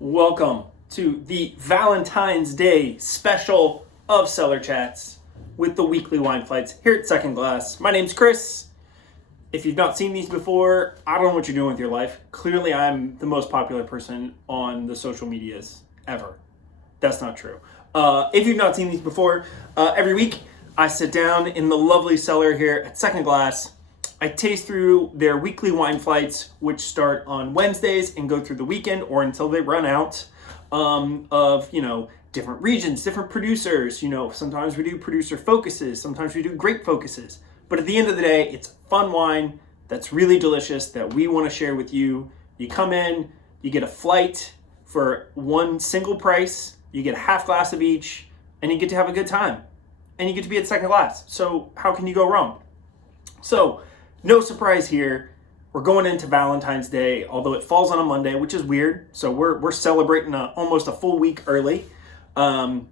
Welcome to the Valentine's Day special of Cellar Chats with the weekly wine flights here at Second Glass. My name's Chris. If you've not seen these before, I don't know what you're doing with your life. Clearly, I'm the most popular person on the social medias ever. That's not true. If you've not seen these before, every week I sit down in the lovely cellar here at Second Glass. I taste through their weekly wine flights, which start on Wednesdays and go through the weekend or until they run out of, different regions, different producers. Sometimes we do producer focuses, sometimes we do grape focuses. But at the end of the day, it's fun wine that's really delicious that we want to share with you. You come in, you get a flight for one single price, you get a half glass of each, and you get to have a good time. And you get to be at Second Glass. So how can you go wrong? So, no surprise here. We're going into Valentine's Day, although it falls on a Monday, which is weird. So we're celebrating almost a full week early. And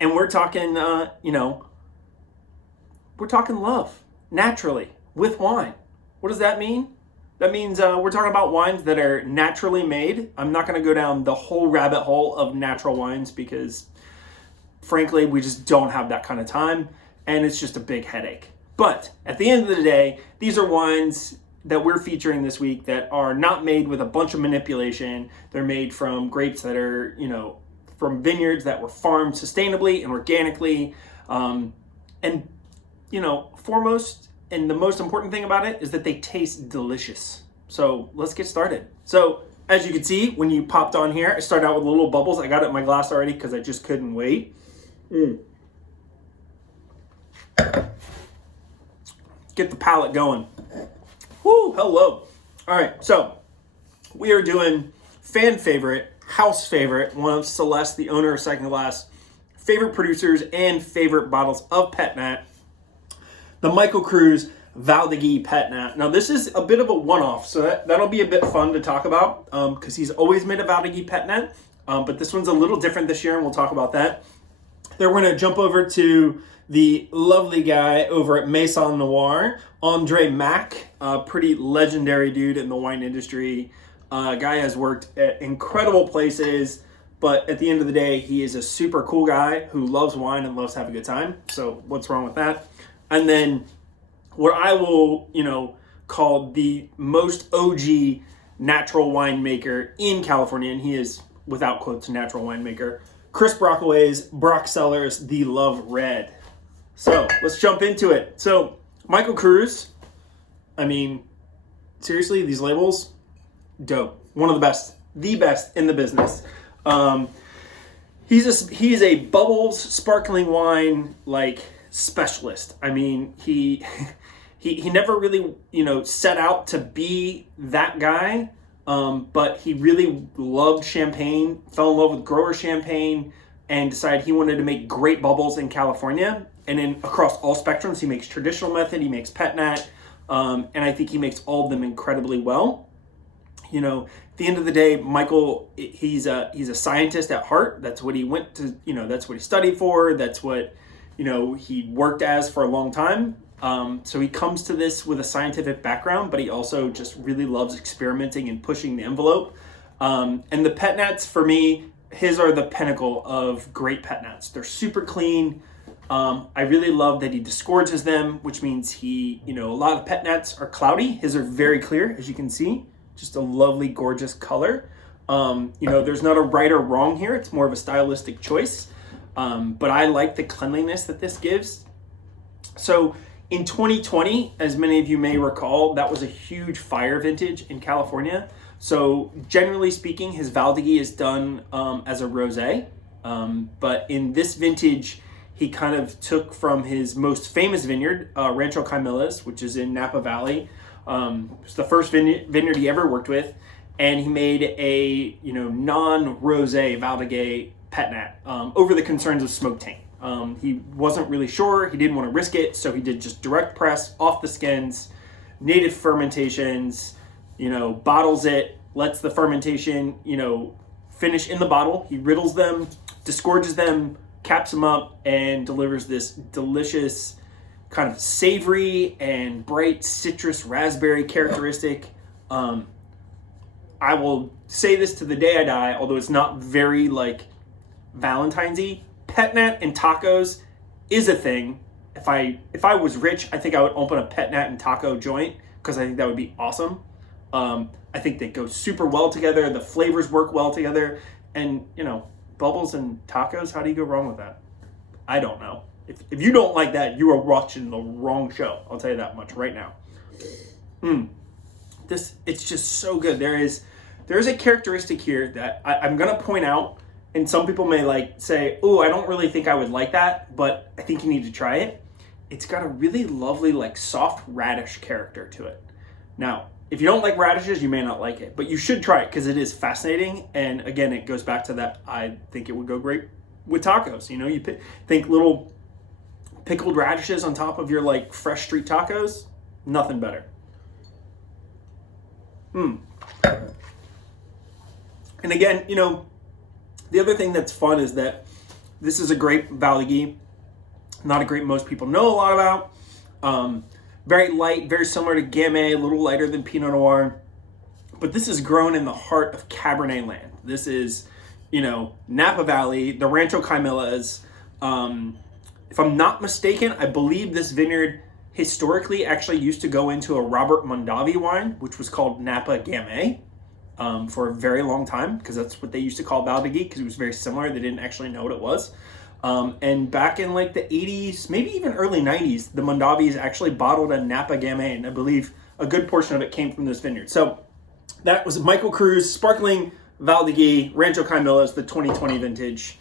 we're talking, we're talking love, naturally, with wine. What does that mean? That means we're talking about wines that are naturally made. I'm not going to go down the whole rabbit hole of natural wines because, frankly, we just don't have that kind of time. And it's just a big headache. But at the end of the day, these are wines that we're featuring this week that are not made with a bunch of manipulation. They're made from grapes that are, from vineyards that were farmed sustainably and organically. Foremost and the most important thing about it is that they taste delicious. So let's get started. So as you can see, when you popped on here, I started out with little bubbles. I got it in my glass already because I just couldn't wait. Get the palate going. Woo, hello. All right, so we are doing fan favorite, house favorite, one of Celeste, the owner of Second Glass, favorite producers and favorite bottles of Pet Nat, the Michael Cruz Valdegui Pet Nat. Now this is a bit of a one-off, so that'll be a bit fun to talk about because he's always made a Valdegui Pet Nat, but this one's a little different this year and we'll talk about that. Then we're going to jump over to the lovely guy over at Maison Noir, Andre Mack, a pretty legendary dude in the wine industry. Guy has worked at incredible places, but at the end of the day, he is a super cool guy who loves wine and loves having a good time. So what's wrong with that? And then what I will, call the most OG natural winemaker in California, and he is, without quotes, a natural winemaker, Chris Brockway's Brock Cellars, the Love Red. So let's jump into it. So Michael Cruz, seriously, these labels, dope. One of the best in the business. He's a bubbles sparkling wine specialist. He never really set out to be that guy. But he really loved champagne, fell in love with grower champagne, and decided he wanted to make great bubbles in California. And then across all spectrums, he makes traditional method, he makes Pet Nat, and I think he makes all of them incredibly well. At the end of the day, Michael, he's a scientist at heart. That's what he went to, that's what he studied for. That's what, he worked as for a long time. So he comes to this with a scientific background, but he also just really loves experimenting and pushing the envelope. And the Pet Nats, for me, his are the pinnacle of great Pet Nats. They're super clean. I really love that he disgorges them, which means a lot of Pet Nats are cloudy. His are very clear, as you can see. Just a lovely, gorgeous color. There's not a right or wrong here. It's more of a stylistic choice. But I like the cleanliness that this gives. So in 2020, as many of you may recall, that was a huge fire vintage in California. So generally speaking, his Valdegui is done as a rosé. But in this vintage, he kind of took from his most famous vineyard, Rancho Camilas, which is in Napa Valley. It's the first vineyard he ever worked with. And he made a non-rosé Valdegui Pet Nat over the concerns of smoke taint. He wasn't really sure. He didn't want to risk it. So he did just direct press off the skins, native fermentations, bottles it, lets the fermentation, finish in the bottle. He riddles them, disgorges them, caps them up, and delivers this delicious kind of savory and bright citrus raspberry characteristic. I will say this to the day I die, although it's not very like Valentine's-y, pet nat and tacos is a thing. If I was rich, I think I would open a pet nat and taco joint because I think that would be awesome. I think they go super well together. The flavors work well together. And, you know, bubbles and tacos, how do you go wrong with that? I don't know. If you don't like that, you are watching the wrong show. I'll tell you that much right now. It's just so good. There is a characteristic here that I'm going to point out, and some people may like say, oh, I don't really think I would like that, but I think you need to try it. It's got a really lovely, like, soft radish character to it. Now, if you don't like radishes, you may not like it, but you should try it because it is fascinating. And again, it goes back to that. I think it would go great with tacos. You know, you think little pickled radishes on top of your like fresh street tacos, nothing better. And again, you know, the other thing that's fun is that this is a grape Valentine, not a grape most people know a lot about. Very light, very similar to Gamay, a little lighter than Pinot Noir. But this is grown in the heart of Cabernet land. This is, you know, Napa Valley, the Rancho Caymilas. If I'm not mistaken, I believe this vineyard historically actually used to go into a Robert Mondavi wine, which was called Napa Gamay, for a very long time, because that's what they used to call Valentine, because it was very similar. They didn't actually know what it was. And back in like the 80s, maybe even early 90s, the Mondavis actually bottled a Napa Gamay, and I believe a good portion of it came from this vineyard. So that was Michael Cruz Sparkling Valentine Rancho Caymilas, the 2020 vintage.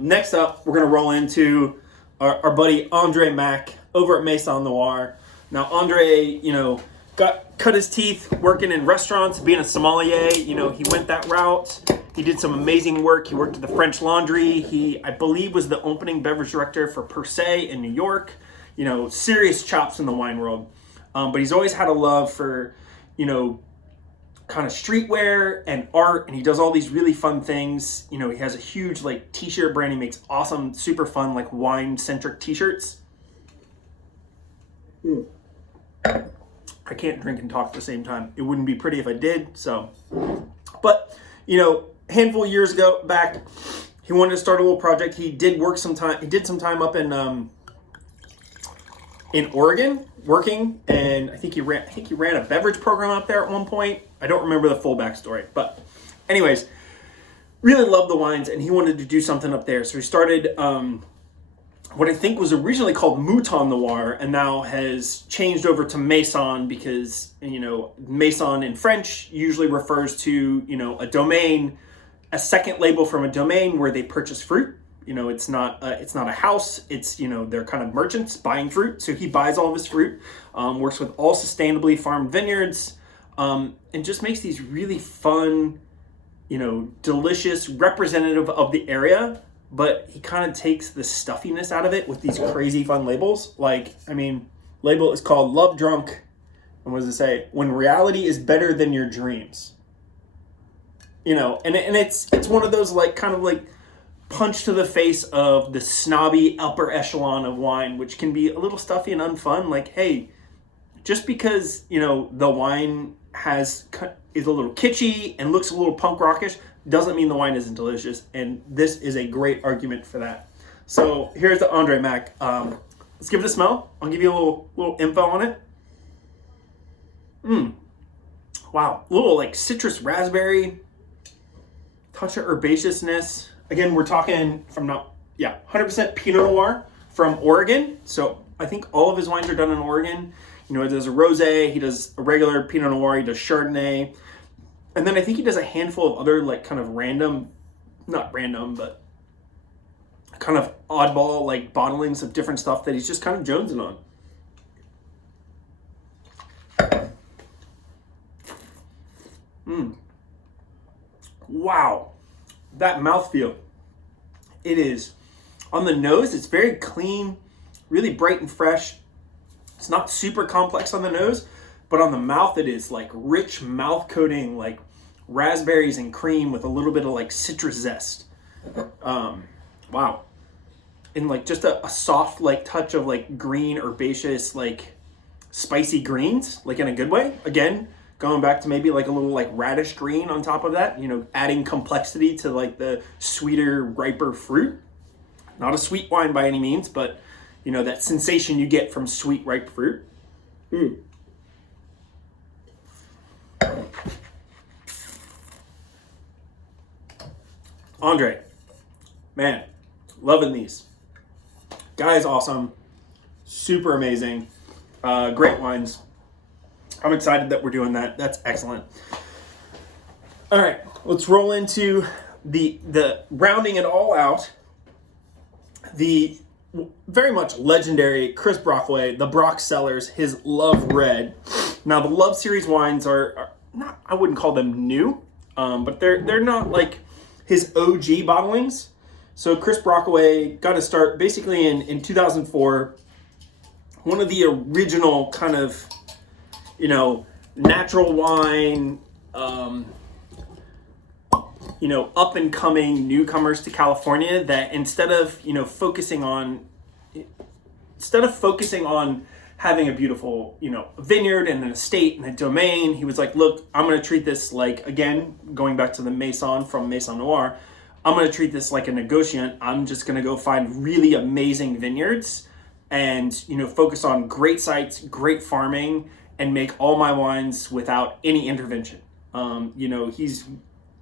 Next up, we're going to roll into our buddy Andre Mack over at Maison Noir. Now, Andre, you know, cut his teeth working in restaurants, being a sommelier. You know, he went that route. He did some amazing work. He worked at the French Laundry. He, I believe, was the opening beverage director for Per Se in New York. You know, serious chops in the wine world. But he's always had a love for, you know, kind of streetwear and art, and he does all these really fun things. You know, he has a huge like t-shirt brand. He makes awesome, super fun like wine-centric t-shirts. I can't drink and talk at the same time. It wouldn't be pretty if I did. So, but you know, a handful of years ago back, he wanted to start a little project. He did work some time. He did some time up in Oregon working, and I think he ran a beverage program up there at one point. I don't remember the full backstory, but anyways, really loved the wines, and he wanted to do something up there. So he started what I think was originally called Mouton Noir, and now has changed over to Maison, because, you know, Maison in French usually refers to, you know, a domain, a second label from a domain where they purchase fruit. You know, it's not a house. It's, you know, they're kind of merchants buying fruit. So he buys all of his fruit, works with all sustainably farmed vineyards, and just makes these really fun, you know, delicious, representative of the area. But he kind of takes the stuffiness out of it with these crazy fun labels. Like, I mean, label is called Love Drunk. And what does it say? When reality is better than your dreams. You know, and it's one of those like kind of like punch to the face of the snobby upper echelon of wine, which can be a little stuffy and unfun. Like, hey, just because, you know, the wine is a little kitschy and looks a little punk rockish doesn't mean the wine isn't delicious, and this is a great argument for that. So here's the Andre Mack. Let's give it a smell. I'll give you a little info on it. Wow, a little like citrus raspberry, touch of herbaceousness. Again, we're talking from 100% Pinot Noir from Oregon. So I think all of his wines are done in Oregon. You know, he does a rosé, he does a regular Pinot Noir, he does Chardonnay. And then I think he does a handful of other like kind of not random, but kind of oddball like bottlings of different stuff that he's just kind of jonesing on. Wow. That mouthfeel. It is on the nose, it's very clean, really bright and fresh. It's not super complex on the nose, but on the mouth, it is like rich mouth coating, like raspberries and cream with a little bit of like citrus zest. Wow. And like just a soft like touch of like green herbaceous, like spicy greens, like in a good way. Again, going back to maybe like a little like radish green on top of that, adding complexity to like the sweeter, riper fruit. Not a sweet wine by any means, but that sensation you get from sweet, ripe fruit. Andre, man, loving these. Guy is awesome, super amazing, great wines. I'm excited that we're doing that. That's excellent. All right, let's roll into the rounding it all out. The very much legendary Chris Brockway, the Brock Cellars, his Love Red. Now the Love series wines are not, I wouldn't call them new, but they're not like his OG bottlings. So Chris Brockway got to start basically in 2004. One of the original kind of, natural wine, up and coming newcomers to California that instead of focusing on having a beautiful, vineyard and an estate and a domain, he was like, look, I'm going to treat this like, again, going back to the Maison from Maison Noir, I'm going to treat this like a negociant. I'm just going to go find really amazing vineyards and, focus on great sites, great farming, and make all my wines without any intervention. He's,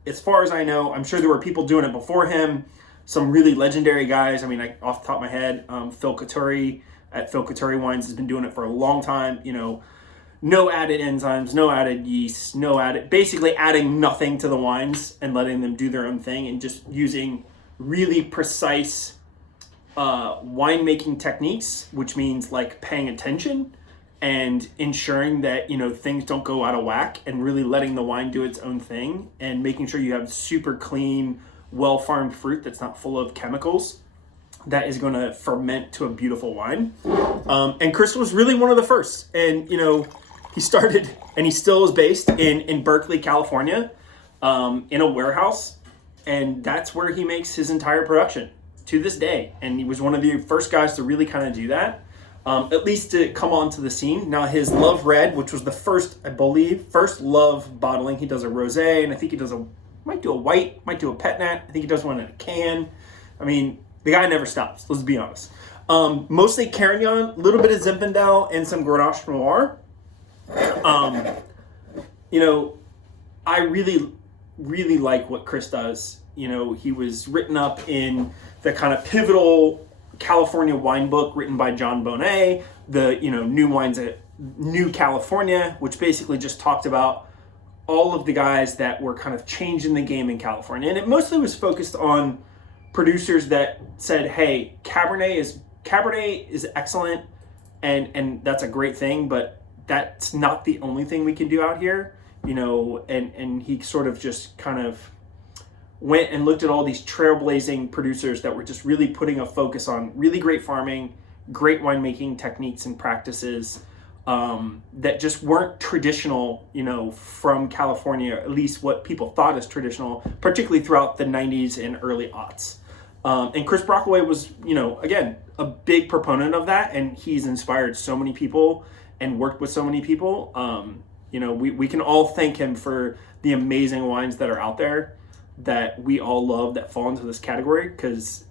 as far as I know, I'm sure there were people doing it before him, some really legendary guys. I mean, off the top of my head, Phil Couturi at Phil Couturi Wines has been doing it for a long time. No added enzymes, no added yeast, basically adding nothing to the wines and letting them do their own thing and just using really precise winemaking techniques, which means like paying attention and ensuring that, things don't go out of whack and really letting the wine do its own thing and making sure you have super clean, well-farmed fruit that's not full of chemicals that is going to ferment to a beautiful wine. And Chris was really one of the first. And, he started, and he still is based in Berkeley, California, in a warehouse. And that's where he makes his entire production to this day. And he was one of the first guys to really kind of do that. At least to come onto the scene. Now his Love Red, which was the first Love bottling, he does a rosé, and I think he might do a white, might do a pet nat. I think he does one in a can. I mean, the guy never stops, let's be honest. Mostly Carignan, a little bit of Zinfandel, and some Grenache Noir. I really, really like what Chris does. He was written up in the kind of pivotal California wine book written by John Bonet, the New Wines at New California, which basically just talked about all of the guys that were kind of changing the game in California. And it mostly was focused on producers that said, hey, Cabernet is excellent and that's a great thing, but that's not the only thing we can do out here, and he sort of just kind of went and looked at all these trailblazing producers that were just really putting a focus on really great farming, great winemaking techniques and practices that just weren't traditional, from California, at least what people thought is traditional, particularly throughout the 90s and early aughts. And Chris Brockway was, again, a big proponent of that, and he's inspired so many people and worked with so many people. We can all thank him for the amazing wines that are out there that we all love that fall into this category, because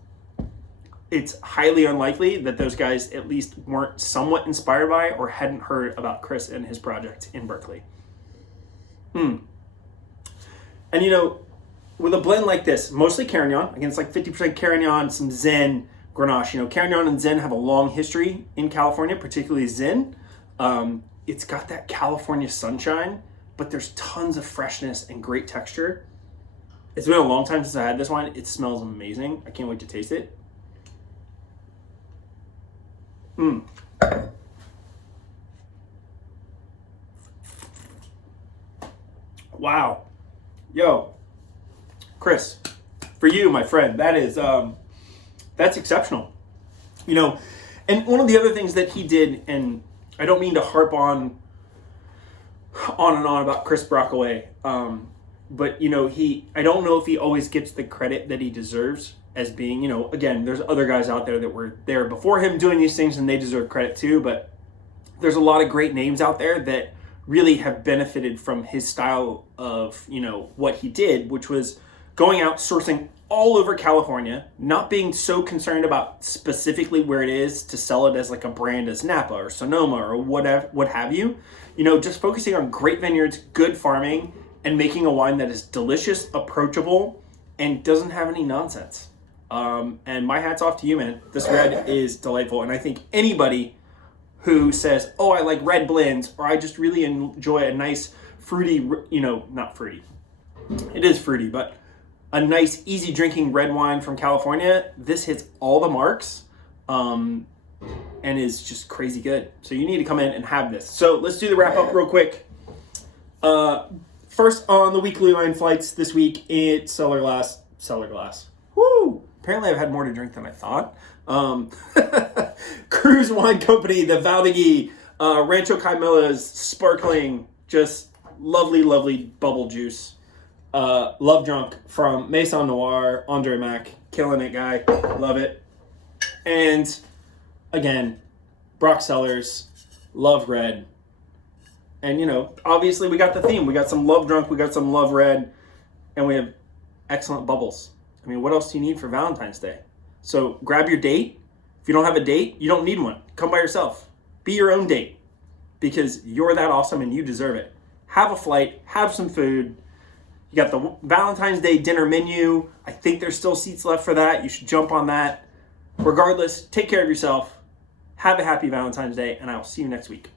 it's highly unlikely that those guys at least weren't somewhat inspired by or hadn't heard about Chris and his project in Berkeley. And with a blend like this, mostly Carignan, again, it's like 50% Carignan, some Zin, Grenache. Carignan and Zin have a long history in California, particularly Zin. It's got that California sunshine, but there's tons of freshness and great texture. It's been a long time since I had this wine. It smells amazing. I can't wait to taste it. Wow. Yo, Chris, for you, my friend, that is, that's exceptional. And one of the other things that he did, and I don't mean to harp on and on about Chris Brockway, but I don't know if he always gets the credit that he deserves as being, again, there's other guys out there that were there before him doing these things and they deserve credit too, but there's a lot of great names out there that really have benefited from his style of, what he did, which was going out, sourcing all over California, not being so concerned about specifically where it is to sell it as like a brand as Napa or Sonoma or whatever, what have you. Just focusing on great vineyards, good farming, and making a wine that is delicious, approachable, and doesn't have any nonsense. And my hat's off to you, man. This red is delightful. And I think anybody who says, oh, I like red blends, or I just really enjoy a nice fruity, not fruity. It is fruity, but a nice, easy drinking red wine from California, this hits all the marks and is just crazy good. So you need to come in and have this. So let's do the wrap up real quick. First on the weekly wine flights this week, it's Cellar Glass. Woo! Apparently I've had more to drink than I thought. Cruise Wine Company, the Valdegui, Rancho Caimella's sparkling, just lovely, lovely bubble juice. Love Drunk from Maison Noir, Andre Mac, killing it, guy. Love it. And again, Brock Cellars, Love Red. And, obviously we got the theme. We got some Love Drunk, we got some Love Red, and we have excellent bubbles. I mean, what else do you need for Valentine's Day? So grab your date. If you don't have a date, you don't need one. Come by yourself. Be your own date because you're that awesome and you deserve it. Have a flight, have some food. You got the Valentine's Day dinner menu. I think there's still seats left for that. You should jump on that. Regardless, take care of yourself. Have a happy Valentine's Day, and I'll see you next week.